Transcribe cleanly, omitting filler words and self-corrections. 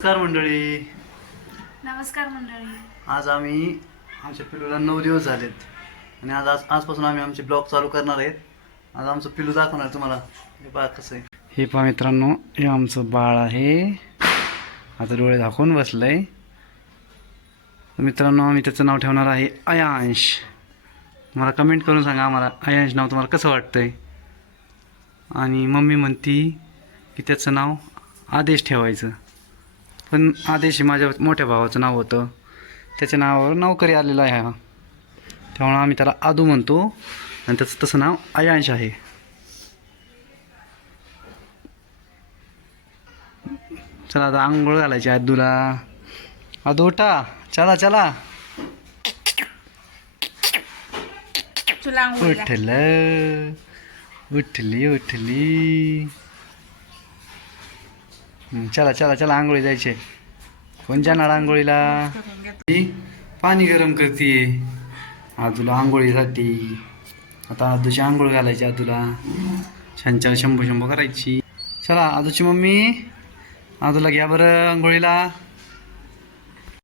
नमस्कार मंडळी. नमस्कार मंडळी. आज आम्ही आमच्या पिलूला 9 दिवस झालेत आणि आजपासून आम्ही आमचे ब्लॉग चालू करणार आहेत. आज आमचं पिलू दाखवणार तुम्हाला. हे पहा कसं आहे. हे पहा मित्रांनो, हे आमचं बाळ आहे. आता डोळे दाखवून बसलंय. मित्रांनो, आम्ही त्याचं नाव ठेवणार आहे अयांश. मला कमेंट करून सांगा आम्हाला अयांश नाव तुम्हाला कसं वाटतंय. आणि मम्मी म्हणती की त्याचं नाव आदेश ठेवायचं, पण आदेश माझ्या मोठ्या भावाचं नाव होतं. त्याच्या नावावर नोकरी आलेला आहे हा, त्यामुळे आम्ही त्याला आदू म्हणतो आणि त्याचं तसं नाव अयांश आहे. चला आता आंघोळ घालायची आदूला. आदू उठा, चला चला. तुला आंघोळीला. उठलं, उठली उठली. चला चला चला, आंघोळी जायचे. कोण जाणार आंघोळीला? पाणी गरम करते आदूला आंघोळीसाठी. आता आदूची आंघोळ घालायची. आदूला छान छान शंभू शंभू करायची. चला आदूची मम्मी, आदूला घ्या बरं आंघोळीला.